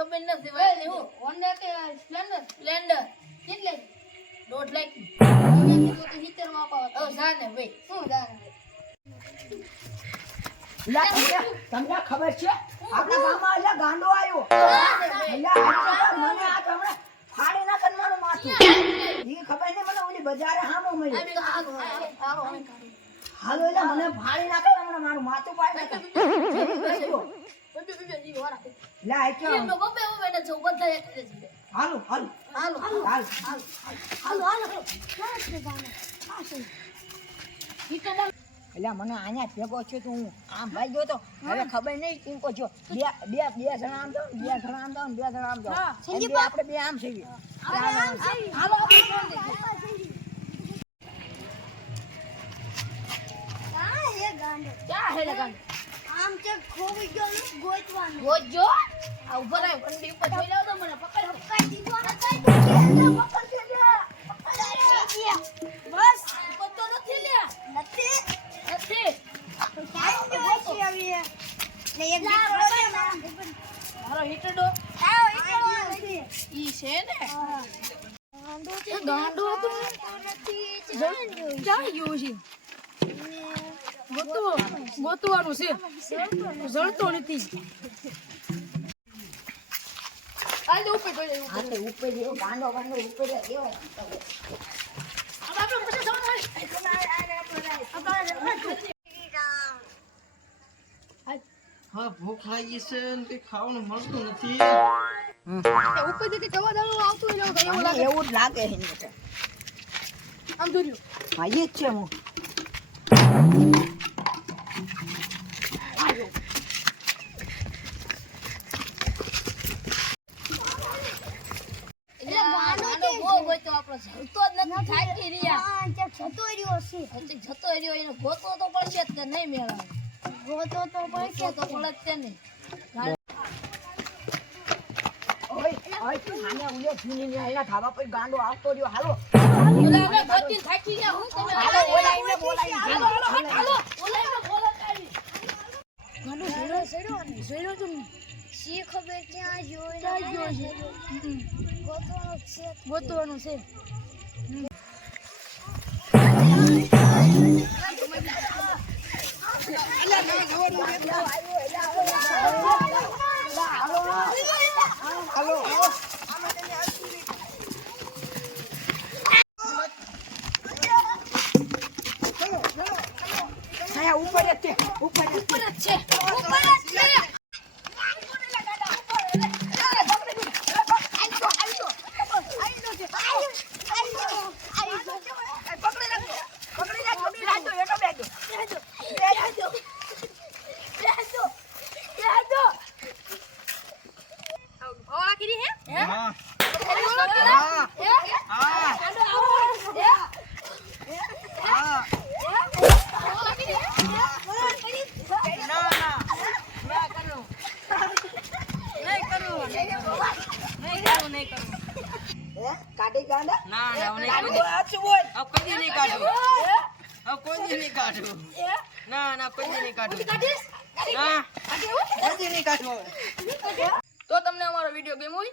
Payment નથી ભાઈ હું. હોન્ડા કે સ્પ્લેન્ડર? સ્પ્લેન્ડર. કેટલે? દોઢ લાખ. સિત્તેરમાં અપાવો હવે જાને ભાઈ. શું જાને તમને ખબર છે? આપણા ગામમાં એટલે ગાંડો આવ્યો મને આ તમને ફાડી ના ને મારું માથું. એ ખબર નહીં મને ઓલી બજારે હામો મળી હાલો એટલે મને ફાડી નાખે કરે મને મારું માથું પાડી નાખે. લે આ એમનો બબ્બે બબ્બે ને છો બધા એક જ છે હાલો હાલો. હાલો હાલ હાલો હાલો. એટલે મને અહીંયા ભેગો છે તો હું આમ ભાઈ ગયો તો હવે ખબર નહીં ટીંકો છો. બે બે બે જણા આમ જાઓ બે જણા આમ જાઓ બે જણા આમ જાઓ. આપણે બે આમ છીએ હાલો ક્યાં હે છે ખોવી ગયો ગોતવાનું. ગોજો આ ઊભો રહે કંડી ઉપર જોઈ લાવ તો મને. પકડ. પકડી દીધો ને દીધો પકડી દીધો બસ. પત્તો નથી લે નથી. નથી. મારો હીટડો ઈ છે ને. ગાંડો હતો. નથી. છે ગોતવાનું છે. જળતો નથી. આ ઉપર જોઈ આ ઉપર. જેવો ગાંડો ગાંડો ઉપર એવો. આપણે પછી જવાનું હા ભૂખ લાગી છે ને ખાવાનું મળતું નથી. હોય ઉપરથી જવા આવતું હોય એવું લાગે. એવું જ લાગે છે આમ જોયું હા એ જ છે હું. જતો રહ્યા એનો ગોતો તો પડશે જ તે નહીં મેળવે ગોતો તો પડશે તો પડે જ તે નહીં ધાબા પર ગાંડો આવતો રહ્યો. હાલો. થાકી ગયા હું. તમે હાલો બોલાવીને બોલાવી હાલો હાલો હાલો હાલો ઓલાઈને બોલાવી ઘણો ઝેરો ઝેરો ઝેરો તો શી ખબર ક્યાં જોઈ ક્યાં ગયો છે? ગોતવાનો છે ગોતવાનું છે ઉપર જ છે ઉપર જ છે ઉપર જ છે ઉપર તો તમને અમારો વીડિયો ગમ્યો હોય?